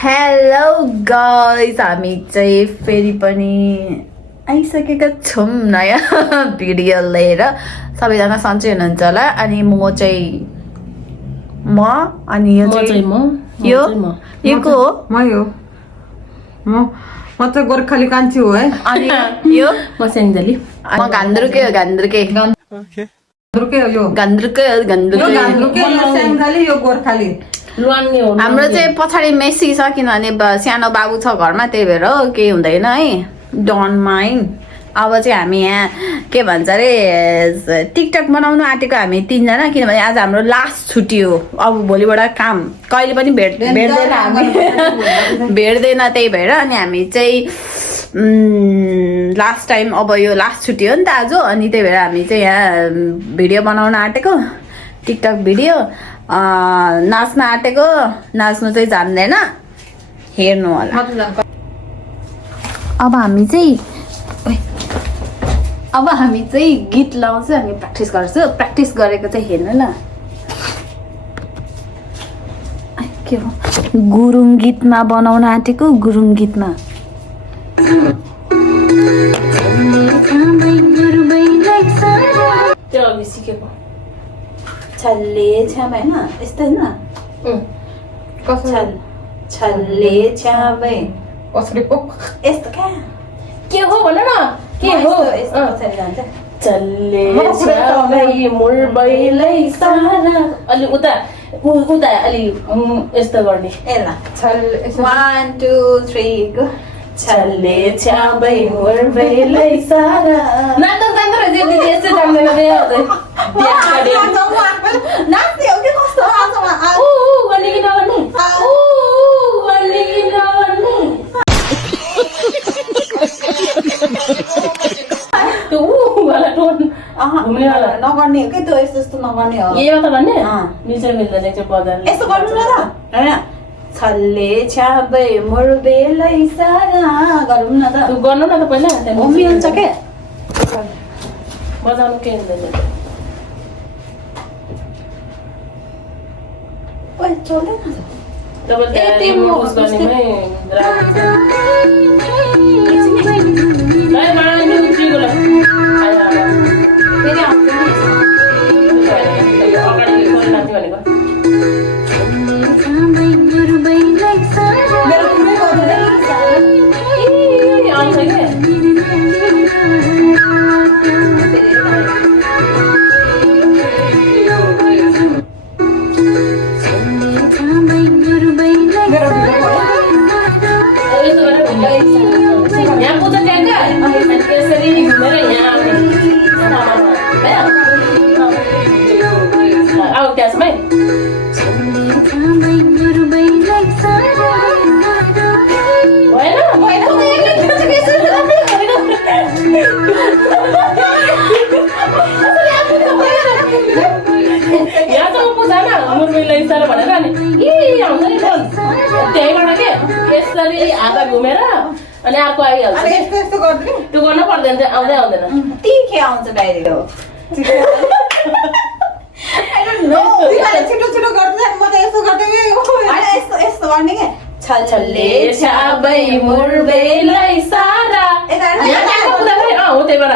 Hello guys, हामी चाहिँ फेरि पनि आइसकेका छौँ नयाँ भिडियो लिएर। सबैजना सन्चै हुनुहुन्छ होला। अनि म चाहिँ अनि यो चाहिँ यो को हो? म चाहिँ गोर्खाली कान्छी हो है। अनि यो म सेन्जली, म गान्द्रुके हो। गान्द्रुके हो यो गान्द्रुके यो सेन्जली यो गोर्खाली। हाम्रो चाहिँ पछाडि मेसी छ किनभने सानो बाबु छ घरमा, त्यही भएर केही हुँदैन है, डोन्ट माइन्ड। अब चाहिँ हामी यहाँ के भन्छ अरे टिकटक बनाउनु आँटेको हामी तिनजना, किनभने आज हाम्रो लास्ट छुट्टी हो। अब भोलिबाट काम कहिले पनि भेट्दैन हामी भेट्दैन, त्यही भएर अनि हामी चाहिँ लास्ट टाइम अब यो लास्ट छुट्टी हो नि त आज। अनि त्यही भएर हामी चाहिँ यहाँ भिडियो बनाउन आँटेको, टिकटक भिडियो। नाच्न आँटेको, नाच्नु चाहिँ जान्दैन, हेर्नु होला। अब हामी चाहिँ गीत लाउँछ, हामी प्र्याक्टिस गर्छु। प्र्याक्टिस गरेको चाहिँ हेर्नु ल। के हो गुरुङ गीतमा बनाउन आँटेको, गुरुङ गीतमा सिकेको छल्ले छ्याम होइन, यस्तो होइन छल्ले छ्यामै कसरी पो यस्तो क्या के हो भन न, के हो? चल्ले छ्यामै मुर्बैलै सारा। अलि उता अलि यस्तो गर्ने। ए ल 1 2 3 गो। छल्ले छ्यामै मुर्बैलै सारा। नाच्न जान्दैन रहेछ यो दिदी, यस्तो जान्दैन रे। नाच्ने हो कि कस्तो गर्ने कि नगर्ने, गर्ने कि नगर्ने त्यो वाला टोन घुम्ने वाला नगर्ने हो कि त्यो, यस्तो यस्तो नगर्ने हो। यही मात्र गर्ने मिल्दैन एकचोटि बजारले यस्तो गर्नु न त होइन। छल्ले छ्याबै मुर्बेलै सारा गरौँ न त। तँ गर्नु न त पहिला, मिल्छ के बजाउनु के हुँदैन। ओइ चल्दैन त। यसरी हात घुमेर अनि अर्को आइहाल्छ। त्यो गर्नु पर्दैन, त्यो आउँदै आउँदैन। तिखे आउँछ डाइरेक्ट हो। छिटो गर्दैन, म त यस्तो गर्दै यस्तो गर्ने के छल्ले छ्याबै मुर्बेलै सारा।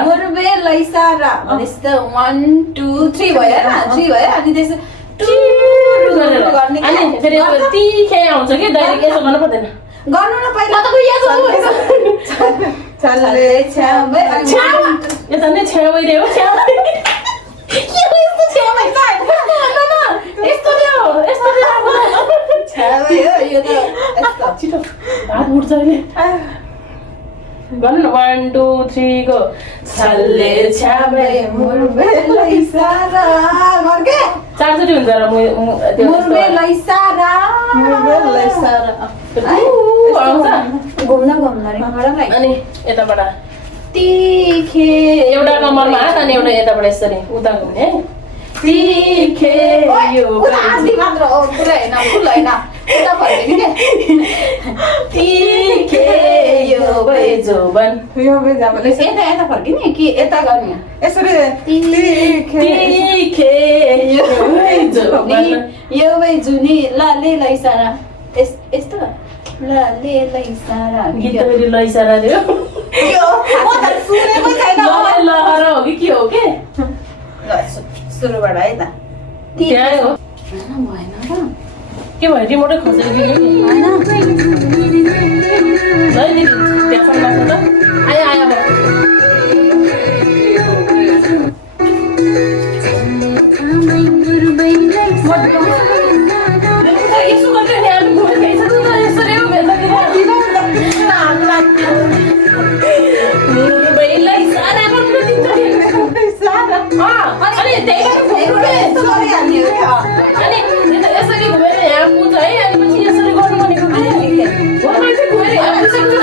मुर्बेलै सारा भनेपछि त 1 2 3 भयो होइन, 3 भयो। अनि त्यसो अनि फेरि तिखे आउँछ कि डाइरेक्ट यसो गर्नु पर्दैन। गर्नु न पहिला छल्ले छ्यामै यता नै छ्यामै रे हो। छिटो हात उठ्छ अहिले। गर्नु न 1 2 3 गो। छल्ले छ्यामै मुर्बेलै सारा गर्के 4 चोटि हुन्छ र मुर्बेलै सारा घुम्न अनि यताबाट तिखे एउटा नम्बरमा हात अनि एउटा यताबाट यसरी उता घुम्ने है। तिखे यो आधी मात्र हो, पुरै होइन, फुल होइन, उता फर्किने के तिखे यो जोबन यो बेजाबले यता फर्किने कि यता गर्ने यसरी तिखे यो जोबन यो जुनी लाले लै सारा यस्तो गीत त फेरि लैसारा थियो लहर हो कि के हो के सुरुबाट है त त्यहाँ हो भएन र के भयो रिमोटै खसेर दिनु नि होइन ल दिदी त्यहाँसम्म लाग्छ त आयो आयो यसो गरेर नि हामी घुमेर गइसक्नु न यसरी हो भेट्दाखेरि मुरुबैलाई सारा भन्नु दिन्छ अनि त्यही अनि यसरी घुमेर यहाँ पुग्छ है अनि पछि यसरी गर्नु भनेको मान्छे घुमेर यहाँ पुगिसक्नु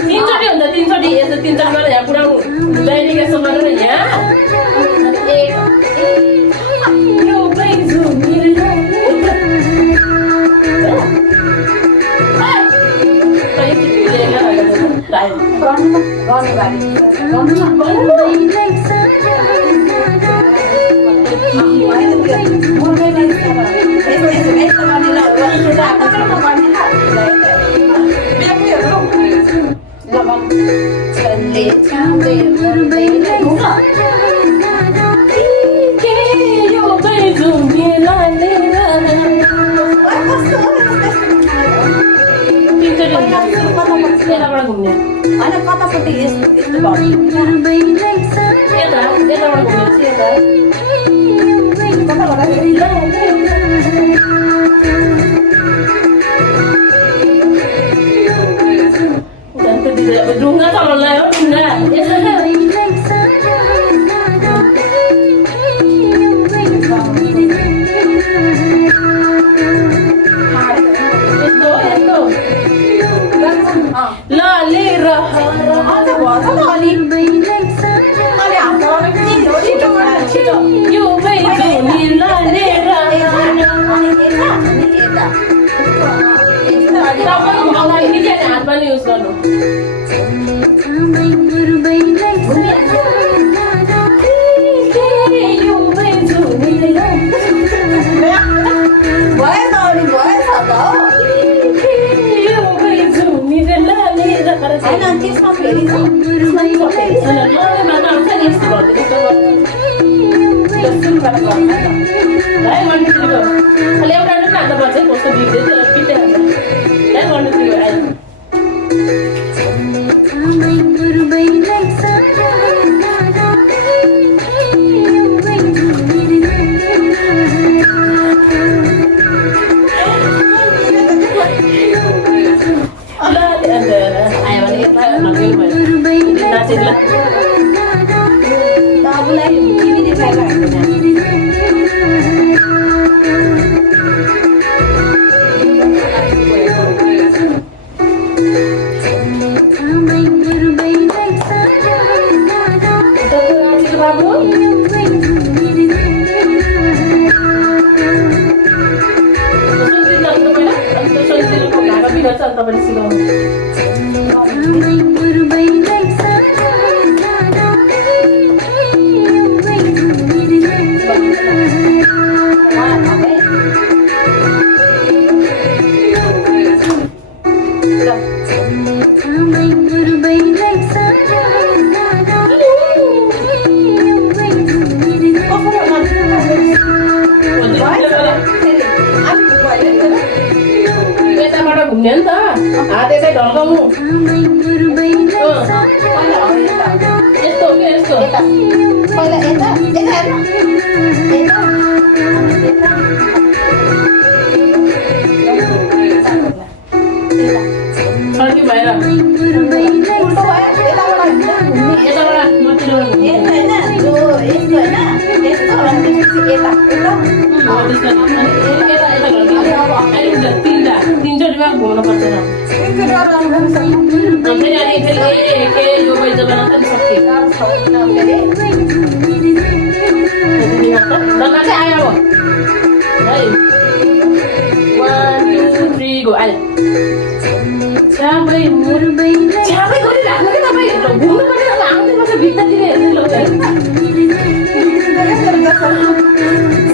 तीनचोटि हुन्छ तीनचोटि यस्तो तीनचोटि गरेर यहाँ पुऱ्याउनु दैनिक यसो गरेर यहाँ यताबाट घुम्ने होइन कतापट्टि यस्तो यताबाट घुम्ने ढुङ्गा चलाउनलाई हो ढुङ्गा हातमा युज गर्नु त्यसमा फेरि तपाईँले सिकाउनु घुम्ने नि त हात यसै ढल्काउनु यस्तो हो कि यस्तो सड्की भएर यताबाट तीनचोटिमा घुम्नु पर्दैन फेरि अनि फेरि के यो बैज बनाउँछ नि सक्ने आयो है 1 2 3 गो आयो छ्यामै गरिराख्नु कि तपाईँ घुम्नु पर्ने आउँदै पर्छ भित्तातिर हेर्दै लग्छ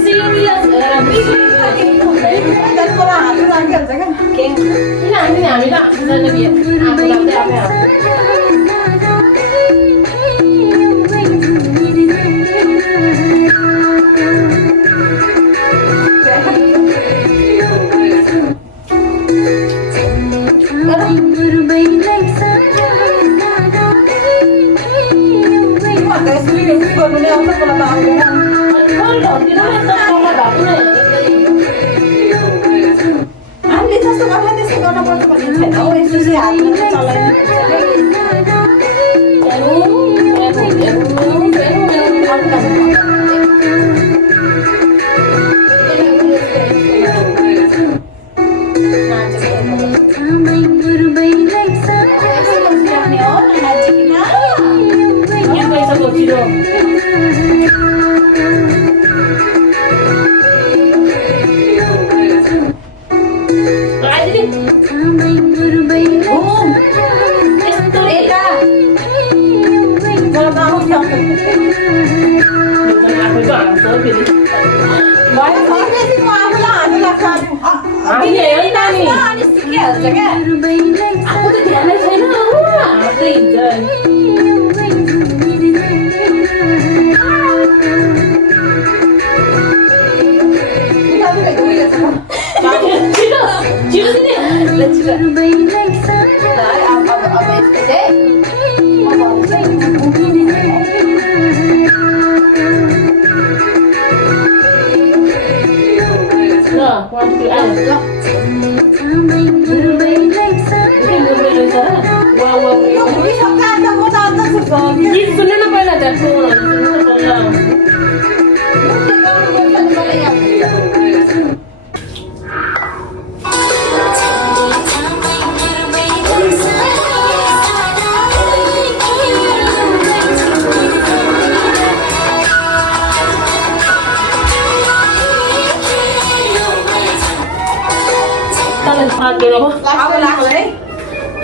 सिरियस क्या किन हामी त आफू जाने बिहे आफू लाग्दै आफै आउँछ गर्नु नै आउँछ मलाई त आउँदैन हामीले जस्तो गर्दा त्यसै गर्नुपर्छ भन्ने छैन हौ यसो चाहिँ हातमा चलाइदिनु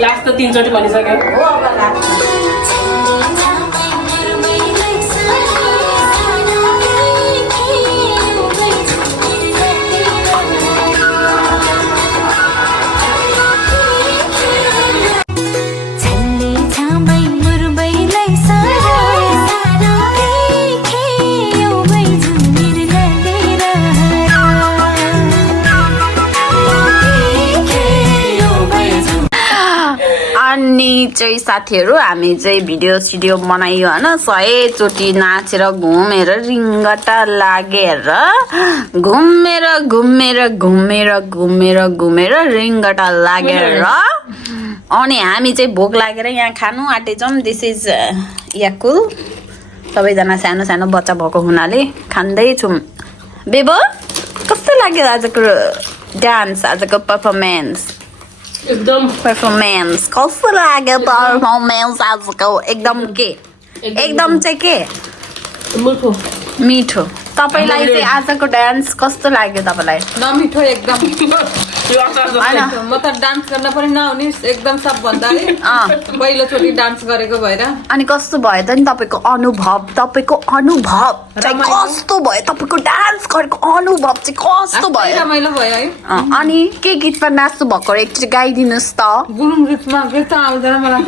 लास्ट त 3 चोटि भनिसक्यो हो अब लाग्छ अनि चाहिँ साथीहरू हामी चाहिँ भिडियो सिडियो बनायो होइन 100 चोटि नाचेर घुमेर रिङ्गटा लागेर घुमेर घुमेर घुमेर घुमेर घुमेर रिङ्गटा लागेर अनि हामी चाहिँ भोक लागेर यहाँ खानु आँटेछौँ दिस इज याकुल सबैजना सानो सानो बच्चा भएको हुनाले खाँदैछौँ बेबो कस्तो लाग्यो आजको डान्स आजको पर्फर्मेन्स एकदम पर्फर्मेन्स कस्तो लाग्यो पर्फर्मेन्स आजको एकदम के एकदम चाहिँ के मिठो मिठो तपाईलाई चाहिँ आजको डान्स कस्तो लाग्यो तपाईलाई नमिठो एकदम म त डान्स गर्न पनि नआउने एकदम सबभन्दा है पहिलोचोटि डान्स गरेको भएर अनि कस्तो भयो त नि तपाईँको अनुभव चाहिँ कस्तो भयो तपाईँको डान्स गरेको अनुभव चाहिँ कस्तो भयो रमाइलो भयो है अनि के गीतमा नाच्नु भएको एकचोटि गाइदिनुहोस् त गुरुङ गीतमा गीत त आउँदैन मलाई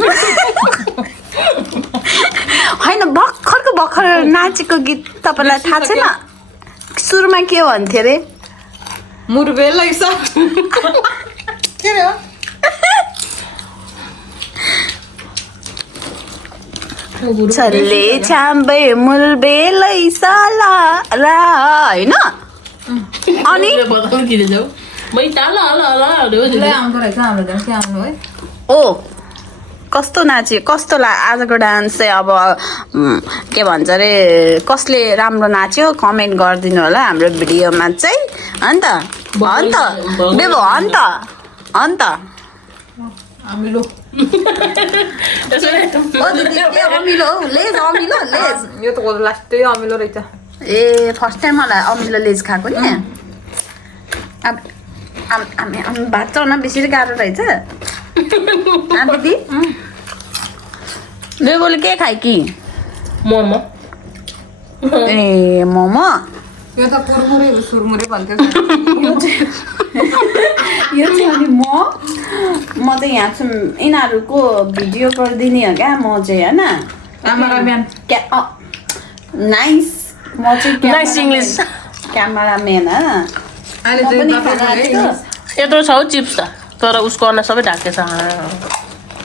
होइन भर्खर नाचेको गीत तपाईँलाई थाहा छैन सुरुमा के भन्थ्यो अरे मुरबेलै छ के रे छल्ले छाम्बे मुलबेलै साला रा होइन अनि आउँदो रहेछ हाम्रो झन् के आउनु है ओ कस्तो नाच्यो कस्तो आजको डान्स चाहिँ अब के भन्छ अरे कसले राम्रो नाच्यो कमेन्ट गरिदिनु होला हाम्रो भिडियोमा चाहिँ अन्त बेबो अन्त अमिलो अमिलो लेज यो त लास्टै अमिलो रहेछ ए फर्स्ट टाइम मलाई अमिलो लेज खाएको नि अब हामी भात चढ्न बेसी गाह्रो रहेछ दिदी बेबोले के खायो कि मोमो ए मोमो यो त कुरमुरे हो सुरमुरे भन्थ्यो यो चाहिँ अनि म चाहिँ यहाँ चाहिँ यिनीहरूको भिडियो गरिदिने हो क्या म चाहिँ होइन क्यामेराम्यान नाइस म चाहिँ नाइस इङ्ग्लिस क्यामेराम्यान अहिले म पनि खाना चाहिँ यत्रो छ हौ चिप्स त तर उसको अनुहार सबै ढाकेछ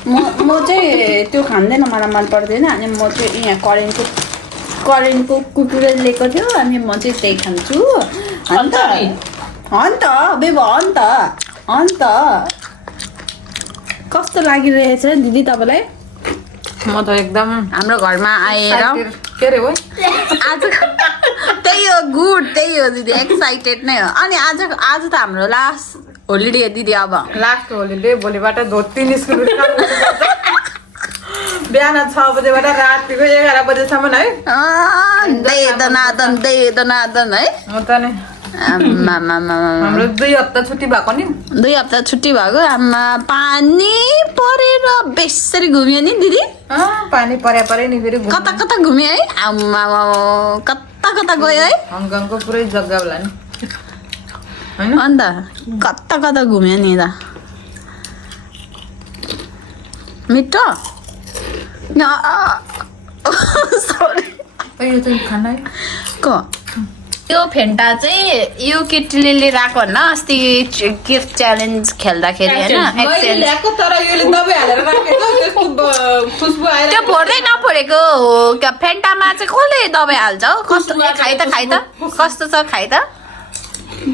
म चाहिँ त्यो खाँदैन मलाई मन पर्दैन अनि म चाहिँ यहाँ करेन्टको कुकुरे लिएको थियो अनि म चाहिँ त्यही खान्छु अन्त बेबा अन्त कस्तो लागिरहेछ दिदी तपाईँलाई म त एकदम हाम्रो घरमा आएर के अरे हो आज त्यही हो गुड त्यही हो दिदी एक्साइटेड नै हो अनि आज त हाम्रो लास्ट होलिडे दिदी अब लास्ट होलिडे भोलिबाट धोती निस्किनु बिहान 6 बजेबाट रातिको 11 बजेसम्म है दनादन है म त नि हाम्रो 2 हप्ता छुट्टी भएको नि 2 हप्ता छुट्टी भएको आमा पानी परेर बेसरी घुम्यो नि दिदी पानी परे नि फेरि कता कता घुम्यो है आमा कता गयो है हङकङको पुरै जग्गा होला नि हैन अन्त कता घुम्यो नि त मिठो सरी यो चाहिँ खाना को यो फेन्टा चाहिँ यो केटीले लिएर आएको होइन अस्ति गिफ्ट च्यालेन्ज खेल्दाखेरि होइन मैले ल्याएको तर योले दबाई हालेर राखेको त्यसको खुसबु आएर त्यो फोड्दै नफोडेको हो क्या फेन्टामा चाहिँ कसले दबाई हाल्छ हौ कस्तो खाइ त कस्तो छ खाइ त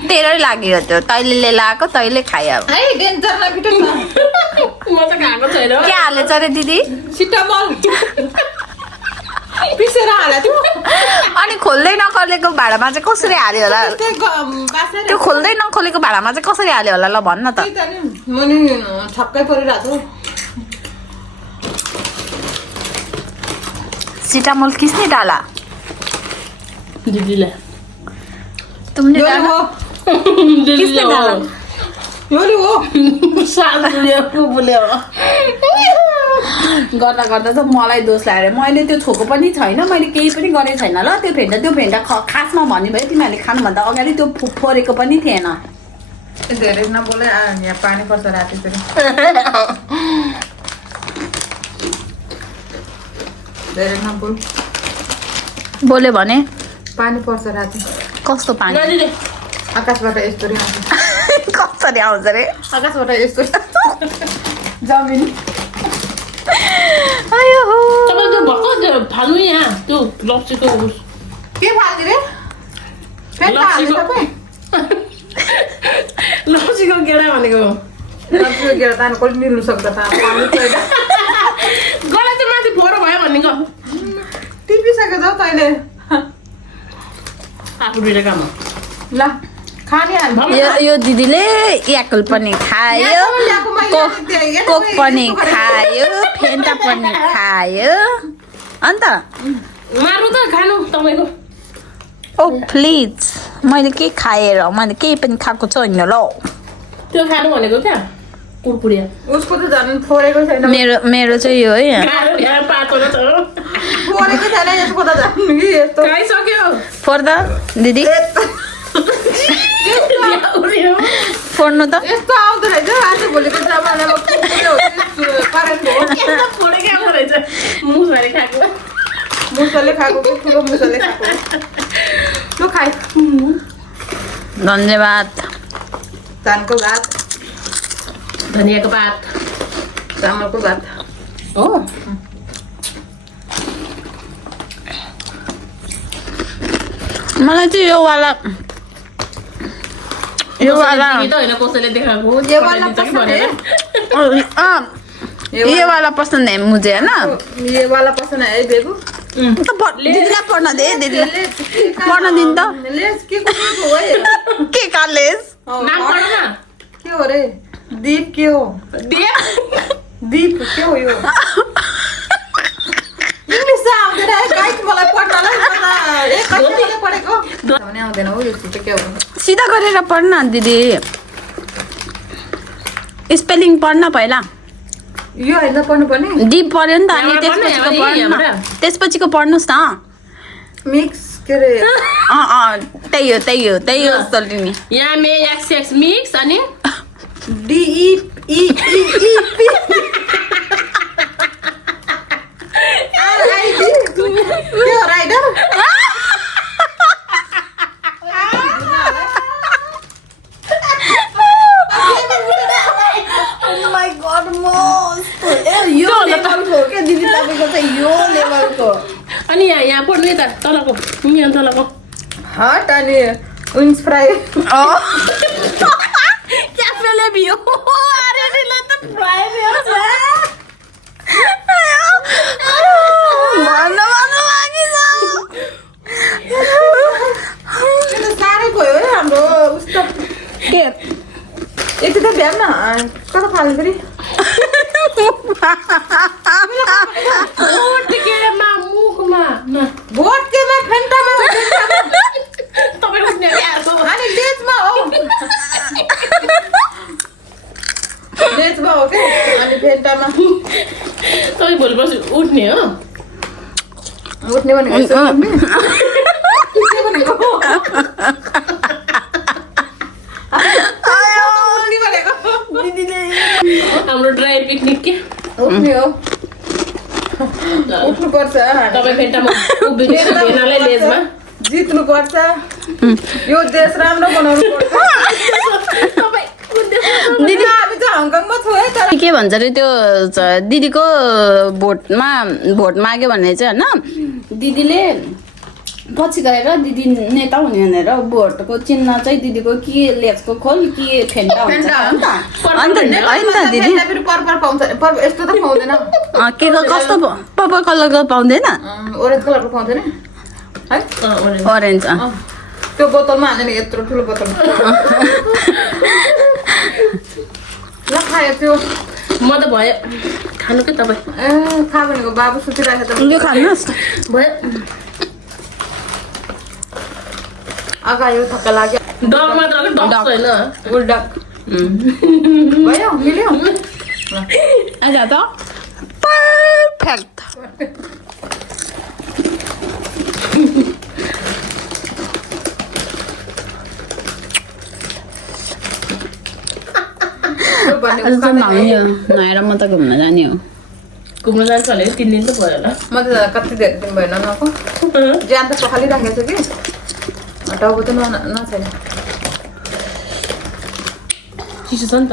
तेरै लाग्यो त्यो तैँले लिएर आएको तैँले खाइ अब है डेन्जर नपिटो म त खाएको छैन के हालेछ अरे दिदी सिटामल पिसेर हाले अनि खोल्दै नखोलेको भाँडामा चाहिँ कसरी हाल्यो होला त्यो खोल्दै नखोलेको भाँडामा चाहिँ कसरी हाल्यो होला ल भन्न त म नि छक्कै परिरहेको सिटामोल किसने डाला दिदीले तुमले डाला किसने डाला योले हो गर्दा चाहिँ मलाई दोष लाग्यो मैले त्यो छोको पनि छैन मैले केही पनि गरेको छैन ल त्यो भेन्टा खासमा भन्ने भयो तिमीहरूले खानुभन्दा अगाडि त्यो फोरेको पनि थिएन धेरै नबोले यहाँ पानी पर्छ राति फेरि धेरै नबोल बोल्यो भने पानी पर्छ राति कस्तो पानी आकाशबाट यस्तो रे आउँछ कसरी आउँछ रे आकाशबाट यस्तो जमिन आयो हो तपाईँ त्यो भर्खर त्यो फाल्नु यहाँ त्यो लप्सीको के फाल्ने रे फेरि हाल्ने तपाईँ लप्सीको गेडा भनेको लप्सीको गेडा तान कसले निल्नु सक्छ त पानी छैन गला चाहिँ माथि फोहोर भयो भनेको टिपिसक्यो त तैँले आफू दुइटा काम हो ल खाने हाल यो दिदीले एप्पल पनि खायो कोक पनि खायो फेन्टा पनि खायो अन्त मार्नु त खानु तपाईँको ओ प्लिज मैले के खाएर मैले केही पनि खाएको छैन ल त्यो खानु भनेको क्या कुरकुरिया उसको त झन् फोरेको छैन मेरो चाहिँ यो है यहाँ पातो र छ फोरेको छैन यसको त झन् यस्तो खाइसक्यो फोर्दा दिदी फोड्नु त यस्तो आउँदो रहेछ आज भोलिको जमानामा कुकुरले हो करेन्ट हो फोडेकै आउँदो रहेछ मुसाले खाएको मुसले खाएको ठुलो मुसले खाएको लु खाइ धन्यवाद धानको भात धनियाँको पात चामलको भात हो मलाई चाहिँ यो वाला होइन कसैले देखाएको यो वाला पसन्द है ये वाला पसंद है मुझे है ना ये वाला पसंद है बेबू तो दीदीलाई पढ्न दे दीदीलाई पढ्न दिन त लेस के को हो है के का लेस नाम पढ न के हो रे दीप के हो दीप के हो यो इंग्लिश आउँदैन है गाइड मलाई पढ्नलाई एक कतिले पढेको भने आउँदैन हो यो चाहिँ के हो सीधा गरेर पढ्न दिदी स्पेलिङ पढ्न पहिला यो हैन पढ्नु पर्ने डी पढ्यो नि त अनि त्यसपछिको पढ्नु त्यसपछिको पढ्नुस् न मिक्स के अरे त्यही हो जस्तो नि यामे एक्स मिक्स अनि डिइपी त्यो राइडर माई गड मस्त यो लेभलको के दिदी तपाईँको चाहिँ यो लेभलको अनि यहाँ पढ्नु यता तलको यहाँ तलको हट अनि विन्स फ्राई क्याफेले भियो आर्यले त फ्राई भन्नु बाँकी छ साह्रै गयो है हाम्रो उस्तो के यति त भ्याम न कता फाल्नु फेरि केमा मुखमा भोट केमा फेन्टामा तपाईँ उठ्ने अनि लेजमा हो लेजमा हो के अनि फेन्टामा तपाईँ भोलि पर्सि उठ्ने हो उठ्ने भनेको यसो उठ्ने? के भनेको उठ्ने भनेको दिदीले हाम्रो ड्राई पिकनिक के उठ्ने हो उठ्नुपर्छ तपाईँ फेन्टामा उभिन्छ भेनालाई लेजमा जित्नुपर्छ यो देश राम्रो बनाउनु पर्छ दिदी हामी चाहिँ हङकङमा छु है तर के भन्छ अरे त्यो दिदीको भोट माग्यो भने चाहिँ होइन दिदीले पछि गएर दिदी नेता हुने भनेर भोटको चिन्ह चाहिँ दिदीको के लेजको खोल कि फेन्टा हुन्छ अन्त होइन त दिदी फेरि पर्पल पाउँछ पर्पल यस्तो त पाउँदैन के कस्तो पर्पल कलरको पाउँदैन ओरेन्ज कलरको पाउँदैन है अरेन्ज त्यो बोतलमा हाल्ने यत्रो ठुलो बोतल ल खायो त्यो म त भयो खानु के तपाईँ ए खा भनेको बाबु सुतिरहेको छ यो खानुहोस् भयो अगायो थक्का लाग्यो डग मात्र हो डग होइन गुल्डक भयो मिल्यो आज त पर्फेक्ट आज त नआउने नआएर म त घुम्न जाने हो घुम्न जान्छ भने 3 दिन त भयो होला म त कति धेरै दिन भएन नआएको ज्यान त पखालिराखेको छु कि टाउको त छैन चिसो छ नि त